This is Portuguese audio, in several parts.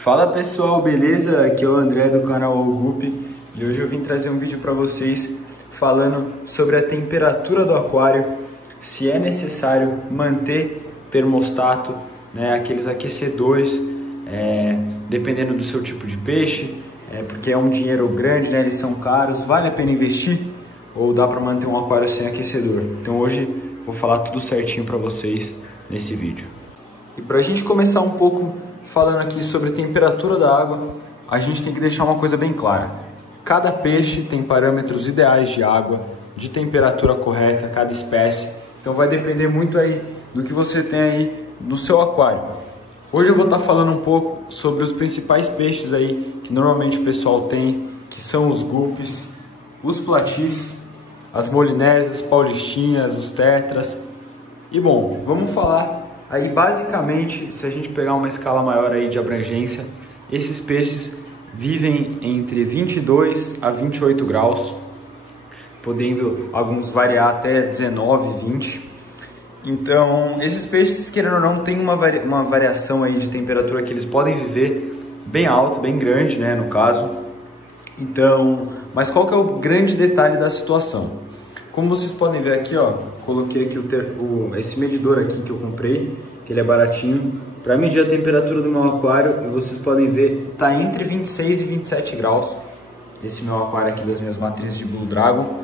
Fala pessoal, beleza? Aqui é o André do canal Allgoop e hoje eu vim trazer um vídeo para vocês falando sobre a temperatura do aquário, se é necessário manter termostato, né, aqueles aquecedores, dependendo do seu tipo de peixe, porque é um dinheiro grande, né, eles são caros, vale a pena investir ou dá para manter um aquário sem aquecedor? Então hoje vou falar tudo certinho para vocês nesse vídeo. E para a gente começar um pouco falando aqui sobre a temperatura da água, a gente tem que deixar uma coisa bem clara. Cada peixe tem parâmetros ideais de água, de temperatura correta, cada espécie. Então vai depender muito aí do que você tem aí no seu aquário. Hoje eu vou estar falando um pouco sobre os principais peixes aí que normalmente o pessoal tem, que são os guppies, os platis, as molinésias, paulistinhas, os tetras. E bom, vamos falar aí basicamente, se a gente pegar uma escala maior aí de abrangência, esses peixes vivem entre 22 a 28 graus, podendo alguns variar até 19, 20. Então, esses peixes, querendo ou não, tem uma variação aí de temperatura que eles podem viver bem alto, bem grande, né, no caso. Então, mas qual que é o grande detalhe da situação? Como vocês podem ver aqui, ó, coloquei aqui esse medidor aqui que eu comprei, que ele é baratinho, para medir a temperatura do meu aquário, e vocês podem ver, tá entre 26 e 27 graus, esse meu aquário aqui das minhas matrizes de Blue Dragon.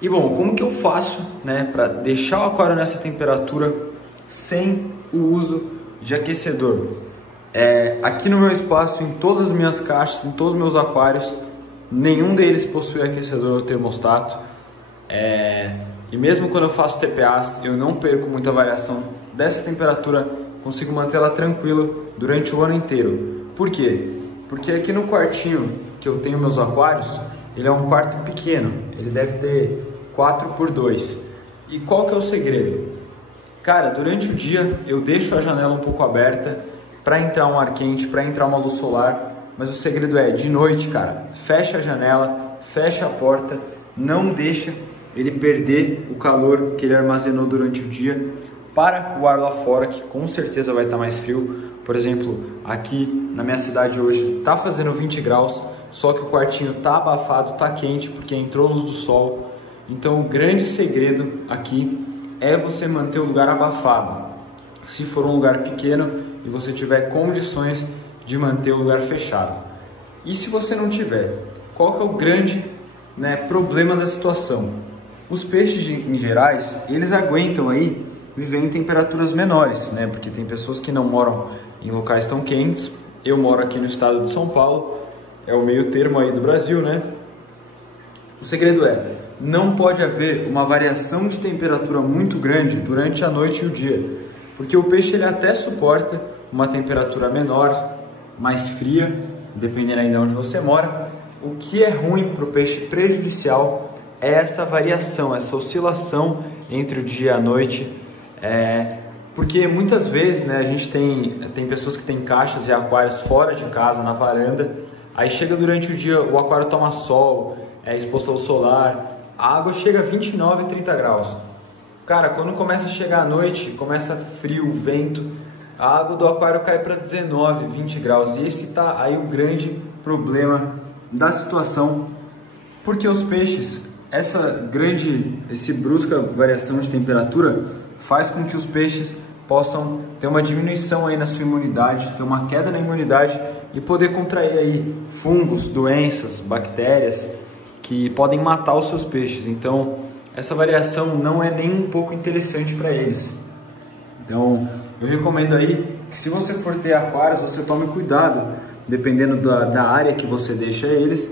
E bom, como que eu faço, né, para deixar o aquário nessa temperatura sem o uso de aquecedor? Aqui no meu espaço, em todas as minhas caixas, em todos os meus aquários, nenhum deles possui aquecedor ou termostato. E mesmo quando eu faço TPAs, eu não perco muita variação dessa temperatura, consigo mantê-la tranquila durante o ano inteiro. Por quê? Porque aqui no quartinho que eu tenho meus aquários, ele é um quarto pequeno, ele deve ter 4x2. E qual que é o segredo? Cara, durante o dia eu deixo a janela um pouco aberta para entrar um ar quente, para entrar uma luz solar, mas o segredo é, de noite, cara, fecha a janela, fecha a porta, não deixa ele perder o calor que ele armazenou durante o dia para o ar lá fora, que com certeza vai estar mais frio. Por exemplo, aqui na minha cidade hoje está fazendo 20 graus, só que o quartinho está abafado, está quente porque entrou luz do sol. Então o grande segredo aqui é você manter o lugar abafado. Se for um lugar pequeno e você tiver condições de manter o lugar fechado. E se você não tiver, qual que é o grande, problema da situação? Os peixes em gerais, eles aguentam aí viver em temperaturas menores, né? Porque tem pessoas que não moram em locais tão quentes. Eu moro aqui no estado de São Paulo, é o meio termo aí do Brasil, né? O segredo não pode haver uma variação de temperatura muito grande durante a noite e o dia, porque o peixe ele até suporta uma temperatura menor, mais fria, dependendo aí de onde você mora. O que é ruim para o peixe, prejudicial, é essa variação, essa oscilação entre o dia e a noite, porque muitas vezes, né, a gente tem pessoas que têm caixas e aquários fora de casa, na varanda, aí chega durante o dia, o aquário toma sol, é exposto ao solar, a água chega a 29, 30 graus. Cara, quando começa a chegar a noite, começa frio, vento, a água do aquário cai para 19, 20 graus, e esse tá aí o grande problema da situação, porque os peixes, esse brusca variação de temperatura faz com que os peixes possam ter uma diminuição aí na sua imunidade, ter uma queda na imunidade e poder contrair aí fungos, doenças, bactérias que podem matar os seus peixes. Então, essa variação não é nem um pouco interessante para eles. Então, eu recomendo aí que se você for ter aquários, você tome cuidado, dependendo da área que você deixa eles,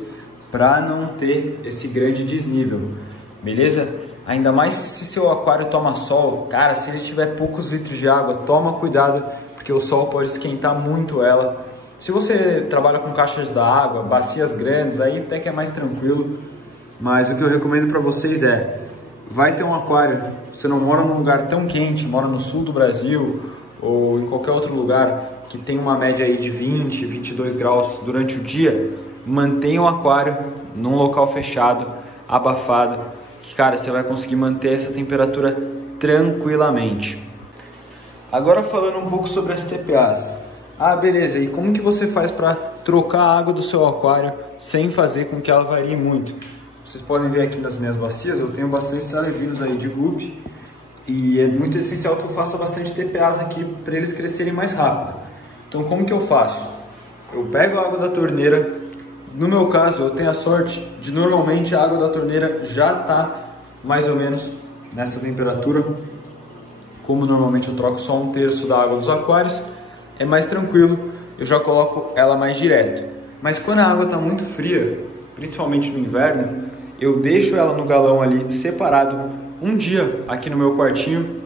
para não ter esse grande desnível, beleza? Ainda mais se seu aquário toma sol, cara, se ele tiver poucos litros de água, toma cuidado, porque o sol pode esquentar muito ela. Se você trabalha com caixas d'água, bacias grandes, aí até que é mais tranquilo, mas o que eu recomendo para vocês vai ter um aquário, você não mora num lugar tão quente, mora no sul do Brasil, ou em qualquer outro lugar que tem uma média aí de 20, 22 graus durante o dia, mantenha o aquário num local fechado, abafado, que, cara, você vai conseguir manter essa temperatura tranquilamente. Agora falando um pouco sobre as TPAs. Ah, beleza, e como que você faz para trocar a água do seu aquário sem fazer com que ela varie muito? Vocês podem ver aqui nas minhas bacias, eu tenho bastante alevinos aí de guppy e é muito essencial que eu faça bastante TPAs aqui para eles crescerem mais rápido. Então como que eu faço? Eu pego a água da torneira, no meu caso eu tenho a sorte de normalmente a água da torneira já está mais ou menos nessa temperatura. Como normalmente eu troco só 1/3 da água dos aquários, é mais tranquilo, eu já coloco ela mais direto. Mas quando a água está muito fria, principalmente no inverno, eu deixo ela no galão ali separado um dia aqui no meu quartinho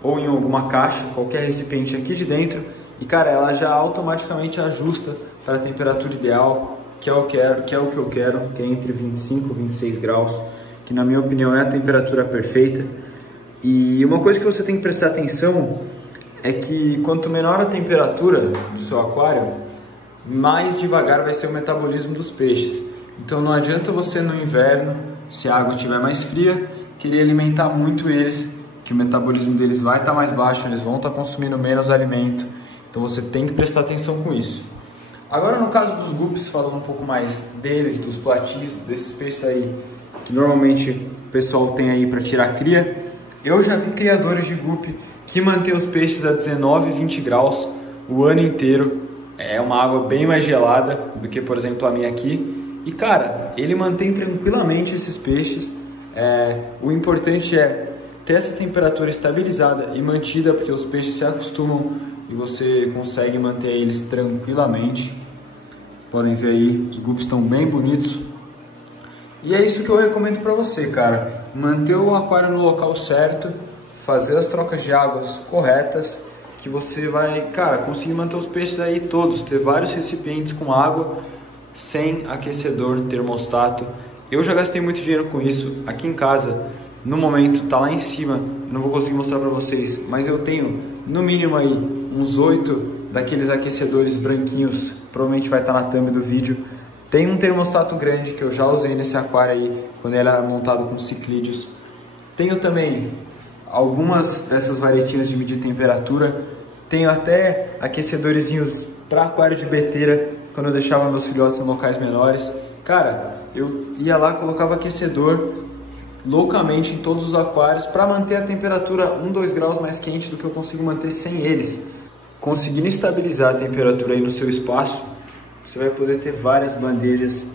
ou em alguma caixa, qualquer recipiente aqui de dentro, e cara, ela já automaticamente ajusta para a temperatura ideal, que é o que eu quero, que é entre 25 e 26 graus, que na minha opinião é a temperatura perfeita. E uma coisa que você tem que prestar atenção é que quanto menor a temperatura do seu aquário, mais devagar vai ser o metabolismo dos peixes. Então não adianta você no inverno, se a água estiver mais fria, querer alimentar muito eles, que o metabolismo deles vai estar mais baixo, eles vão estar consumindo menos alimento. Então você tem que prestar atenção com isso. Agora no caso dos guppies, falando um pouco mais deles, dos platis, desses peixes aí que normalmente o pessoal tem aí para tirar cria, eu já vi criadores de guppy que mantêm os peixes a 19, 20 graus o ano inteiro. É uma água bem mais gelada do que, por exemplo, a minha aqui. E, cara, ele mantém tranquilamente esses peixes. O importante é ter essa temperatura estabilizada e mantida, porque os peixes se acostumam e você consegue manter eles tranquilamente. Podem ver aí, os guppies estão bem bonitos. E é isso que eu recomendo para você, cara. Manter o aquário no local certo, fazer as trocas de águas corretas, que você vai, cara, conseguir manter os peixes aí todos, ter vários recipientes com água, sem aquecedor, termostato. Eu já gastei muito dinheiro com isso. Aqui em casa, no momento, tá lá em cima, não vou conseguir mostrar para vocês, mas eu tenho, no mínimo aí, uns 8 daqueles aquecedores branquinhos, provavelmente vai estar na thumb do vídeo. Tem um termostato grande que eu já usei nesse aquário aí, quando ele era montado com ciclídeos. Tenho também algumas dessas varetinhas de medir temperatura. Tenho até aquecedorzinhos para aquário de beteira, quando eu deixava meus filhotes em locais menores. Cara, eu ia lá, colocava aquecedor loucamente em todos os aquários para manter a temperatura 1, 2 graus mais quente do que eu consigo manter sem eles. Conseguindo estabilizar a temperatura aí no seu espaço, você vai poder ter várias bandejas,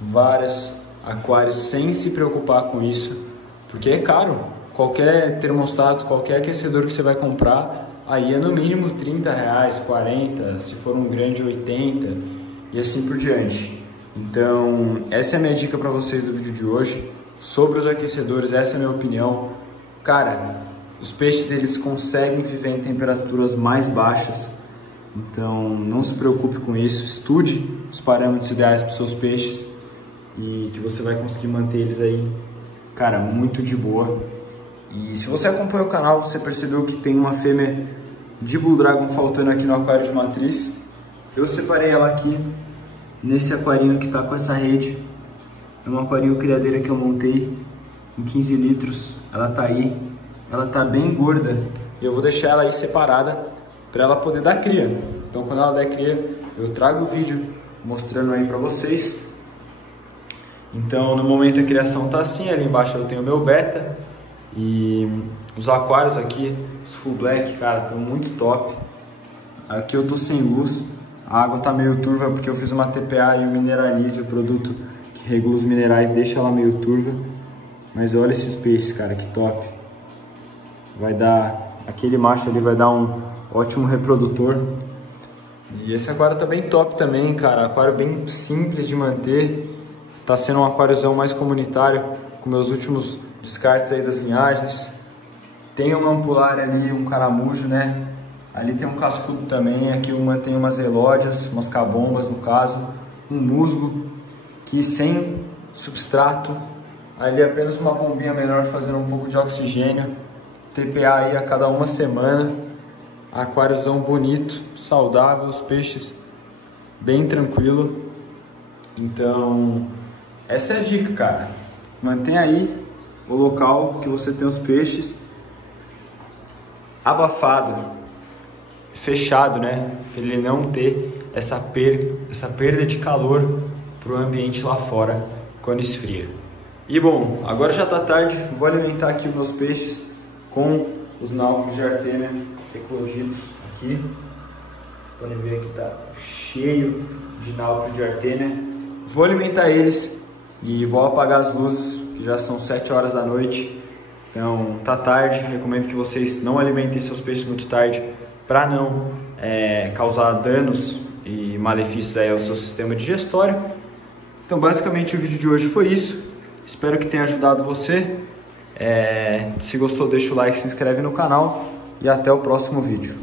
vários aquários sem se preocupar com isso, porque é caro. Qualquer termostato, qualquer aquecedor que você vai comprar, aí é no mínimo R$30, 40, se for um grande 80 e assim por diante. Então essa é a minha dica para vocês do vídeo de hoje sobre os aquecedores, essa é a minha opinião. Cara, os peixes eles conseguem viver em temperaturas mais baixas, então não se preocupe com isso, estude os parâmetros ideais para os seus peixes e que você vai conseguir manter eles aí, cara, muito de boa. E se você acompanha o canal, você percebeu que tem uma fêmea de Blue Dragon faltando aqui no aquário de matriz. Eu separei ela aqui nesse aquarinho que está com essa rede. É um aquarinho criadeira que eu montei em 15 litros. Ela tá aí, ela tá bem gorda e eu vou deixar ela aí separada para ela poder dar cria. Então quando ela der cria, eu trago o vídeo mostrando aí para vocês. Então no momento a criação tá assim, ali embaixo eu tenho o meu beta. E os aquários aqui, os full black, cara, estão muito top. Aqui eu tô sem luz, a água tá meio turva porque eu fiz uma TPA e o Mineralize, o produto que regula os minerais, deixa ela meio turva. Mas olha esses peixes, cara, que top. Vai dar, aquele macho ali vai dar um ótimo reprodutor. E esse aquário tá bem top também, cara, aquário bem simples de manter. Tá sendo um aquáriozão mais comunitário, com meus últimos descartes aí das linhagens. Tem uma ampulária ali, um caramujo, né? Ali tem um cascudo também, aqui tem umas elódias, umas cabombas no caso, um musgo, que sem substrato, ali apenas uma bombinha menor fazendo um pouco de oxigênio, TPA aí a cada uma semana, aquáriozão bonito, saudável, os peixes bem tranquilo. Então, essa é a dica, cara. Mantém aí o local que você tem os peixes abafado. fechado, né? Para ele não ter essa perda de calor para o ambiente lá fora quando esfria. E bom, agora já está tarde, vou alimentar aqui os meus peixes com os náufragos de Artemia eclodidos aqui. Podem ver que está cheio de náufragos de Artemia. Vou alimentar eles e vou apagar as luzes, que já são 7 horas da noite. Então tá tarde, recomendo que vocês não alimentem seus peixes muito tarde para não causar danos e malefícios aí ao seu sistema digestório. Então basicamente o vídeo de hoje foi isso. Espero que tenha ajudado você. Se gostou, deixa o like, se inscreve no canal e até o próximo vídeo.